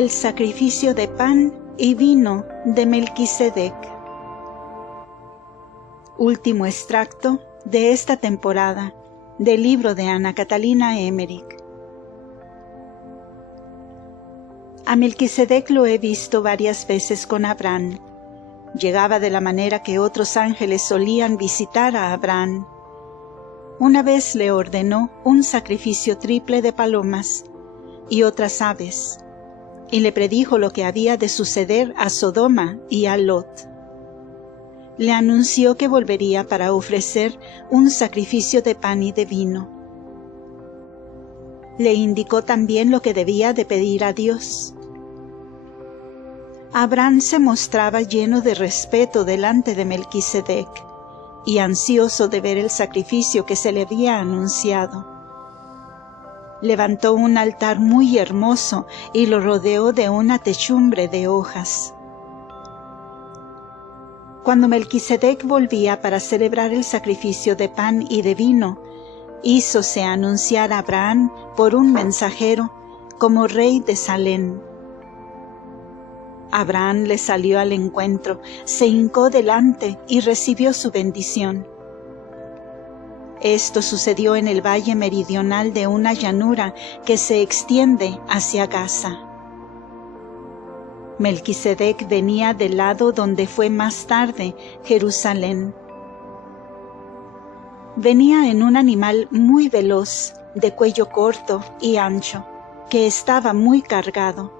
El sacrificio de pan y vino de Melquisedec. Último extracto de esta temporada del libro de Ana Catalina Emmerich. A Melquisedec lo he visto varias veces con Abraham. Llegaba de la manera que otros ángeles solían visitar a Abraham. Una vez le ordenó un sacrificio triple de palomas y otras aves, y le predijo lo que había de suceder a Sodoma y a Lot. Le anunció que volvería para ofrecer un sacrificio de pan y de vino. Le indicó también lo que debía de pedir a Dios. Abraham se mostraba lleno de respeto delante de Melquisedec y ansioso de ver el sacrificio que se le había anunciado. Levantó un altar muy hermoso y lo rodeó de una techumbre de hojas. Cuando Melquisedec volvía para celebrar el sacrificio de pan y de vino, hízose anunciar a Abraham por un mensajero como rey de Salem. Abraham le salió al encuentro, se hincó delante y recibió su bendición. Esto sucedió en el valle meridional de una llanura que se extiende hacia Gaza. Melquisedec venía del lado donde fue más tarde Jerusalén. Venía en un animal muy veloz, de cuello corto y ancho, que estaba muy cargado.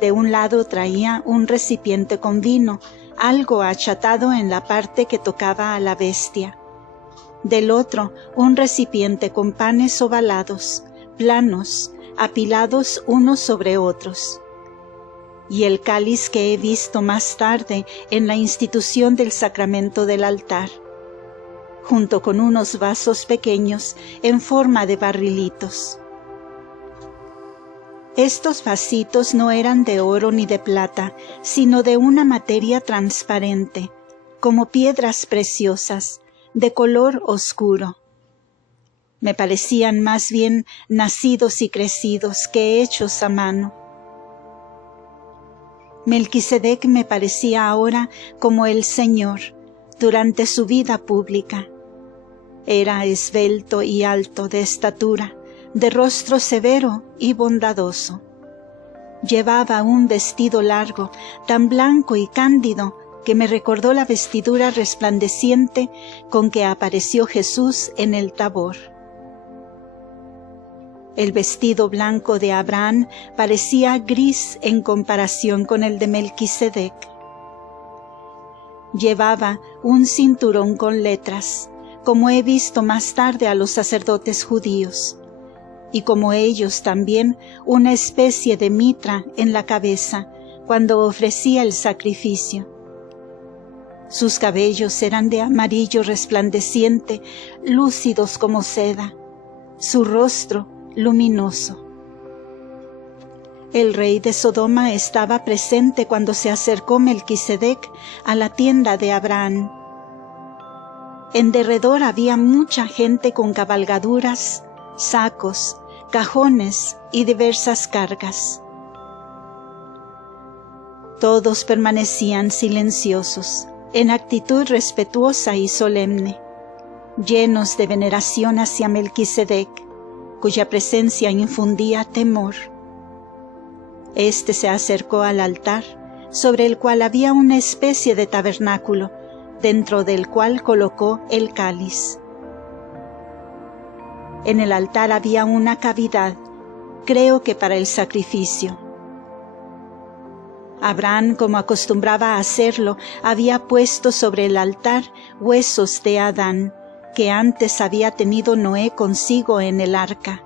De un lado traía un recipiente con vino, algo achatado en la parte que tocaba a la bestia. Del otro, un recipiente con panes ovalados, planos, apilados unos sobre otros. Y el cáliz que he visto más tarde en la institución del sacramento del altar, junto con unos vasos pequeños en forma de barrilitos. Estos vasitos no eran de oro ni de plata, sino de una materia transparente, como piedras preciosas, de color oscuro. Me parecían más bien nacidos y crecidos que hechos a mano. Melquisedec me parecía ahora como el Señor durante su vida pública. Era esbelto y alto de estatura, de rostro severo y bondadoso. Llevaba un vestido largo, tan blanco y cándido, que me recordó la vestidura resplandeciente con que apareció Jesús en el Tabor. El vestido blanco de Abraham parecía gris en comparación con el de Melquisedec. Llevaba un cinturón con letras, como he visto más tarde a los sacerdotes judíos, y como ellos también una especie de mitra en la cabeza cuando ofrecía el sacrificio. Sus cabellos eran de amarillo resplandeciente, lúcidos como seda, su rostro luminoso. El rey de Sodoma estaba presente cuando se acercó Melquisedec a la tienda de Abraham. En derredor había mucha gente con cabalgaduras, sacos, cajones y diversas cargas. Todos permanecían silenciosos, en actitud respetuosa y solemne, llenos de veneración hacia Melquisedec, cuya presencia infundía temor. Este se acercó al altar, sobre el cual había una especie de tabernáculo, dentro del cual colocó el cáliz. En el altar había una cavidad, creo que para el sacrificio. Abraham, como acostumbraba a hacerlo, había puesto sobre el altar huesos de Adán, que antes había tenido Noé consigo en el arca.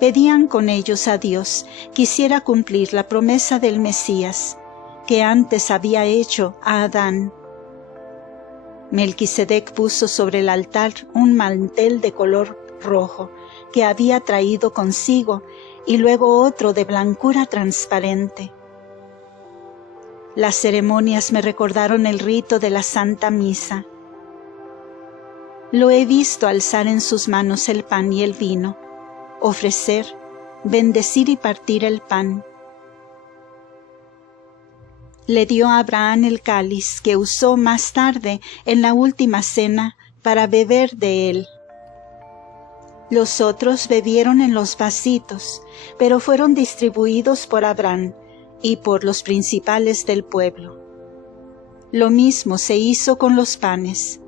Pedían con ellos a Dios quisiera cumplir la promesa del Mesías, que antes había hecho a Adán. Melquisedec puso sobre el altar un mantel de color rojo que había traído consigo y luego otro de blancura transparente. Las ceremonias me recordaron el rito de la Santa Misa. Lo he visto alzar en sus manos el pan y el vino, ofrecer bendecir y partir el pan. Le dio a Abraham el cáliz que usó más tarde en la última cena para beber de él. Los otros bebieron en los vasitos, pero fueron distribuidos por Abraham y por los principales del pueblo. Lo mismo se hizo con los panes.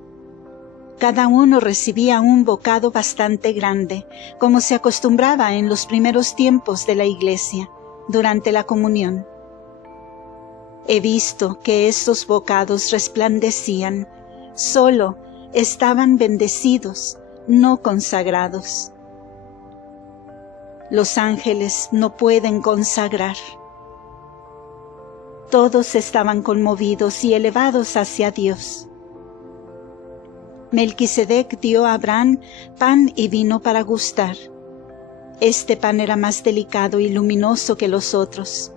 Cada uno recibía un bocado bastante grande, como se acostumbraba en los primeros tiempos de la Iglesia, durante la comunión. He visto que estos bocados resplandecían, solo estaban bendecidos, no consagrados. Los ángeles no pueden consagrar. Todos estaban conmovidos y elevados hacia Dios. Melquisedec dio a Abraham pan y vino para gustar. Este pan era más delicado y luminoso que los otros.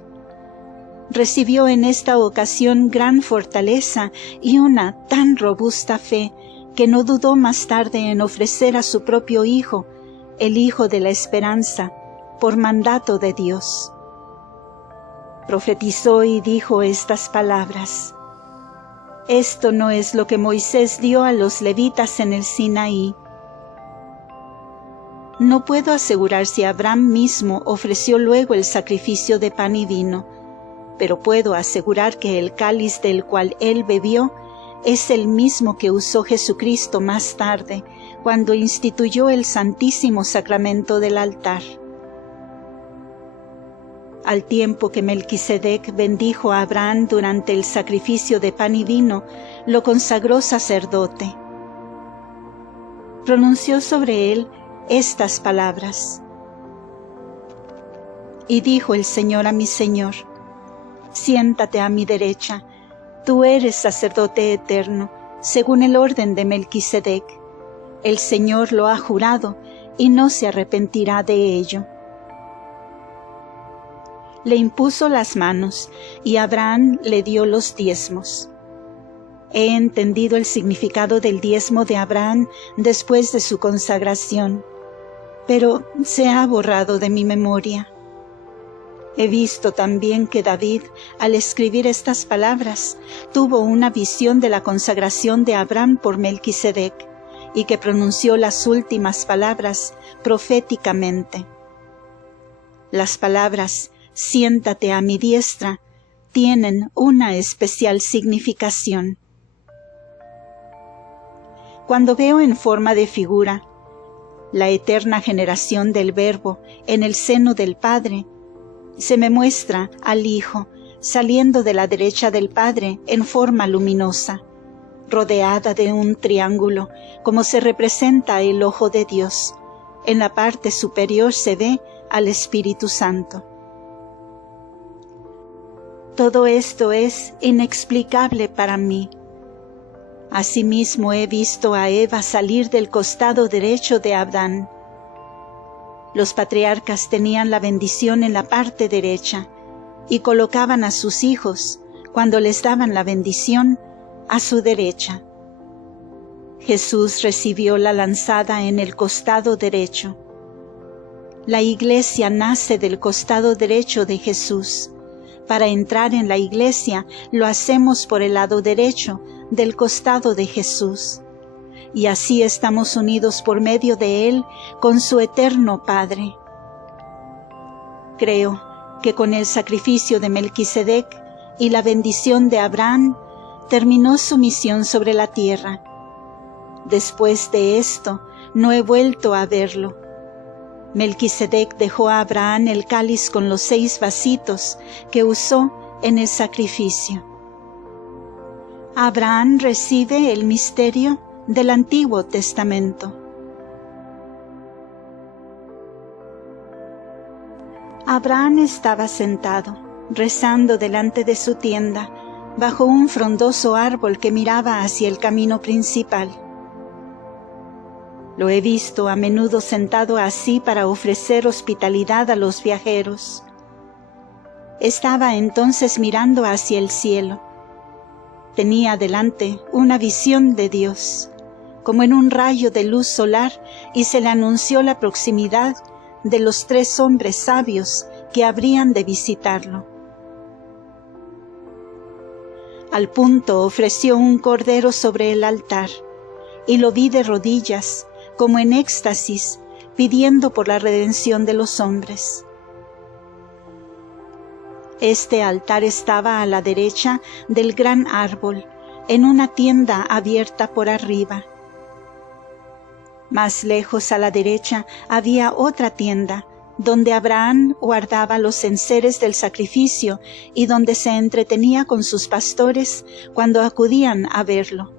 Recibió en esta ocasión gran fortaleza y una tan robusta fe que no dudó más tarde en ofrecer a su propio hijo, el Hijo de la Esperanza, por mandato de Dios. Profetizó y dijo estas palabras: Esto no es lo que Moisés dio a los levitas en el Sinaí. No puedo asegurar si Abraham mismo ofreció luego el sacrificio de pan y vino, pero puedo asegurar que el cáliz del cual él bebió es el mismo que usó Jesucristo más tarde, cuando instituyó el Santísimo Sacramento del altar. Al tiempo que Melquisedec bendijo a Abraham durante el sacrificio de pan y vino, lo consagró sacerdote. Pronunció sobre él estas palabras: Y dijo el Señor a mi Señor: Siéntate a mi derecha, tú eres sacerdote eterno, según el orden de Melquisedec. El Señor lo ha jurado y no se arrepentirá de ello. Le impuso las manos y Abraham le dio los diezmos. He entendido el significado del diezmo de Abraham después de su consagración, pero se ha borrado de mi memoria. He visto también que David, al escribir estas palabras, tuvo una visión de la consagración de Abraham por Melquisedec y que pronunció las últimas palabras proféticamente. Las palabras «Siéntate a mi diestra» tienen una especial significación. Cuando veo en forma de figura la eterna generación del Verbo en el seno del Padre, se me muestra al Hijo saliendo de la derecha del Padre en forma luminosa, rodeada de un triángulo, como se representa el ojo de Dios. En la parte superior se ve al Espíritu Santo. Todo esto es inexplicable para mí. Asimismo he visto a Eva salir del costado derecho de Adán. Los patriarcas tenían la bendición en la parte derecha y colocaban a sus hijos, cuando les daban la bendición, a su derecha. Jesús recibió la lanzada en el costado derecho. La Iglesia nace del costado derecho de Jesús. Para entrar en la Iglesia lo hacemos por el lado derecho del costado de Jesús. Y así estamos unidos por medio de Él con su eterno Padre. Creo que con el sacrificio de Melquisedec y la bendición de Abraham, terminó su misión sobre la tierra. Después de esto, no he vuelto a verlo. Melquisedec dejó a Abraham el cáliz con los 6 vasitos que usó en el sacrificio. Abraham recibe el misterio del Antiguo Testamento. Abraham estaba sentado, rezando delante de su tienda, bajo un frondoso árbol que miraba hacia el camino principal. Lo he visto a menudo sentado así para ofrecer hospitalidad a los viajeros. Estaba entonces mirando hacia el cielo. Tenía delante una visión de Dios, como en un rayo de luz solar, y se le anunció la proximidad de los 3 hombres sabios que habrían de visitarlo. Al punto ofreció un cordero sobre el altar, y lo vi de rodillas, como en éxtasis, pidiendo por la redención de los hombres. Este altar estaba a la derecha del gran árbol, en una tienda abierta por arriba. Más lejos a la derecha había otra tienda, donde Abraham guardaba los enseres del sacrificio y donde se entretenía con sus pastores cuando acudían a verlo.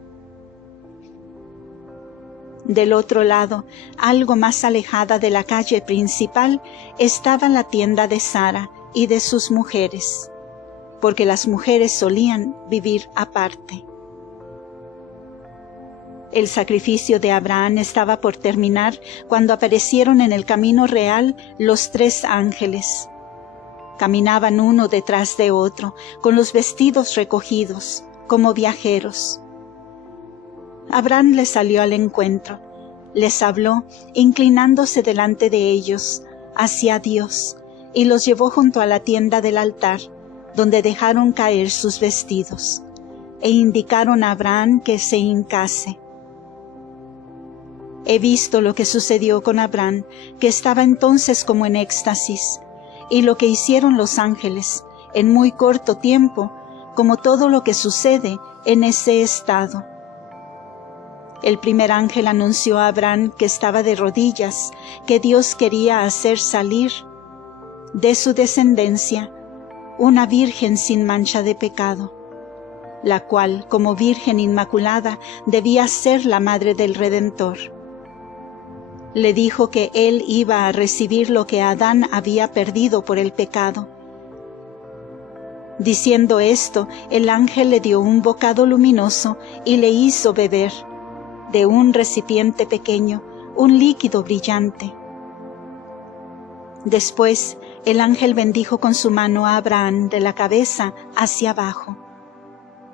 Del otro lado, algo más alejada de la calle principal, estaba la tienda de Sara y de sus mujeres, porque las mujeres solían vivir aparte. El sacrificio de Abraham estaba por terminar cuando aparecieron en el camino real los 3 ángeles. Caminaban uno detrás de otro, con los vestidos recogidos, como viajeros. Abraham les salió al encuentro, les habló, inclinándose delante de ellos, hacia Dios, y los llevó junto a la tienda del altar, donde dejaron caer sus vestidos, e indicaron a Abraham que se hincase. He visto lo que sucedió con Abraham, que estaba entonces como en éxtasis, y lo que hicieron los ángeles, en muy corto tiempo, como todo lo que sucede en ese estado. El primer ángel anunció a Abraham que estaba de rodillas, que Dios quería hacer salir de su descendencia una virgen sin mancha de pecado, la cual, como virgen inmaculada, debía ser la madre del Redentor. Le dijo que él iba a recibir lo que Adán había perdido por el pecado. Diciendo esto, el ángel le dio un bocado luminoso y le hizo beber, de un recipiente pequeño, un líquido brillante. Después, el ángel bendijo con su mano a Abraham de la cabeza hacia abajo,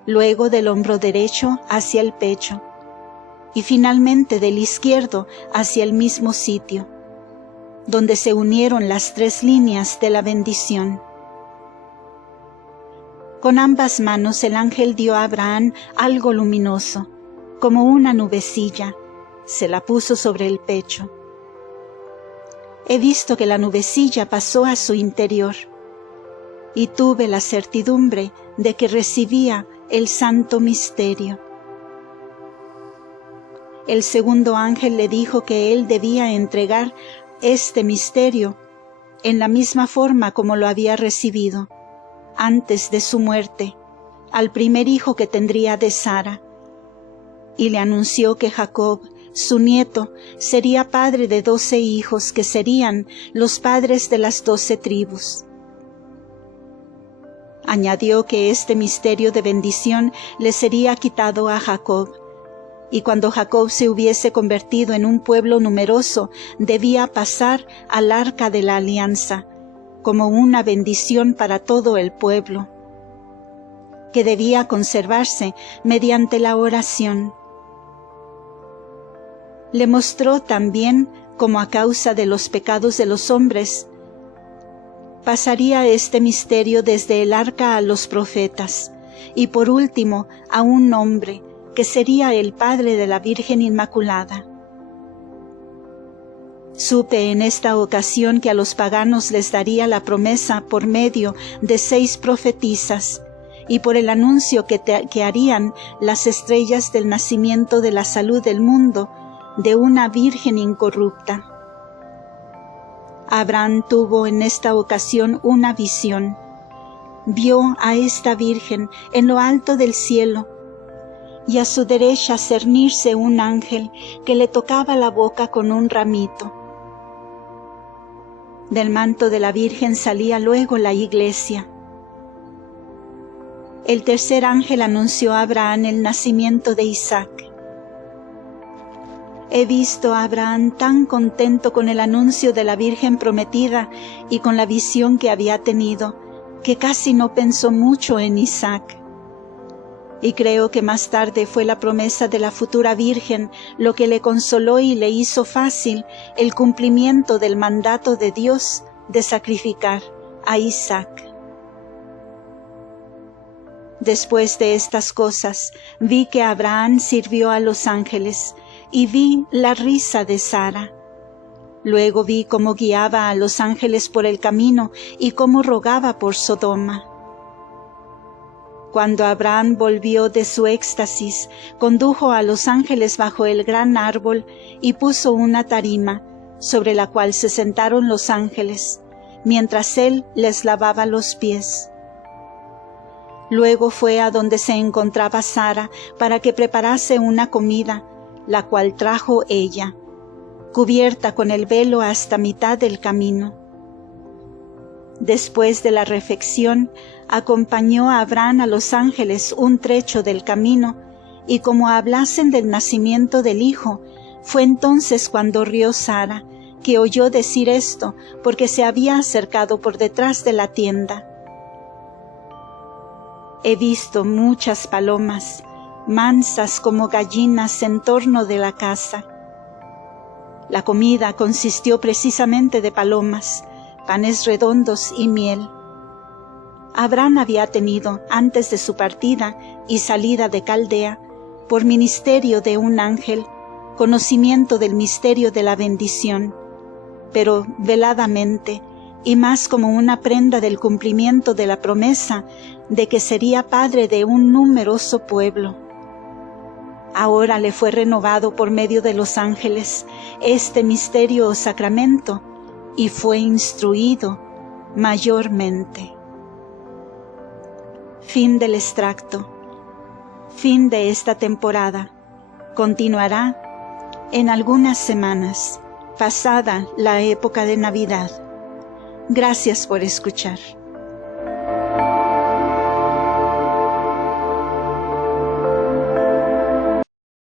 luego del hombro derecho hacia el pecho, y finalmente del izquierdo hacia el mismo sitio, donde se unieron las 3 líneas de la bendición. Con ambas manos el ángel dio a Abraham algo luminoso, como una nubecilla, se la puso sobre el pecho. He visto que la nubecilla pasó a su interior, y tuve la certidumbre de que recibía el santo misterio. El segundo ángel le dijo que él debía entregar este misterio en la misma forma como lo había recibido, antes de su muerte, al primer hijo que tendría de Sara, y le anunció que Jacob, su nieto, sería padre de 12 hijos que serían los padres de las 12 tribus. Añadió que este misterio de bendición le sería quitado a Jacob, y cuando Jacob se hubiese convertido en un pueblo numeroso, debía pasar al arca de la alianza, como una bendición para todo el pueblo, que debía conservarse mediante la oración. Le mostró también cómo a causa de los pecados de los hombres, pasaría este misterio desde el arca a los profetas, y por último a un hombre, que sería el padre de la Virgen Inmaculada. Supe en esta ocasión que a los paganos les daría la promesa por medio de 6 profetisas, y por el anuncio que harían las estrellas del nacimiento de la salud del mundo, de una Virgen incorrupta. Abraham tuvo en esta ocasión una visión. Vio a esta Virgen en lo alto del cielo, y a su derecha cernirse un ángel que le tocaba la boca con un ramito. Del manto de la Virgen salía luego la iglesia. El tercer ángel anunció a Abraham el nacimiento de Isaac. He visto a Abraham tan contento con el anuncio de la Virgen prometida y con la visión que había tenido, que casi no pensó mucho en Isaac. Y creo que más tarde fue la promesa de la futura Virgen lo que le consoló y le hizo fácil el cumplimiento del mandato de Dios de sacrificar a Isaac. Después de estas cosas, vi que Abraham sirvió a los ángeles, y vi la risa de Sara. Luego vi cómo guiaba a los ángeles por el camino y cómo rogaba por Sodoma. Cuando Abraham volvió de su éxtasis, condujo a los ángeles bajo el gran árbol y puso una tarima, sobre la cual se sentaron los ángeles, mientras él les lavaba los pies. Luego fue a donde se encontraba Sara para que preparase una comida, la cual trajo ella, cubierta con el velo hasta mitad del camino. Después de la refección, acompañó a Abraham a los ángeles un trecho del camino, y como hablasen del nacimiento del hijo, fue entonces cuando rió Sara, que oyó decir esto, porque se había acercado por detrás de la tienda. He visto muchas palomas, mansas como gallinas en torno de la casa. La comida consistió precisamente de palomas, panes redondos y miel. Abraham había tenido, antes de su partida y salida de Caldea, por ministerio de un ángel, conocimiento del misterio de la bendición, pero veladamente, y más como una prenda del cumplimiento de la promesa de que sería padre de un numeroso pueblo. Ahora le fue renovado por medio de los ángeles este misterio o sacramento, y fue instruido mayormente. Fin del extracto. Fin de esta temporada. Continuará en algunas semanas, pasada la época de Navidad. Gracias por escuchar.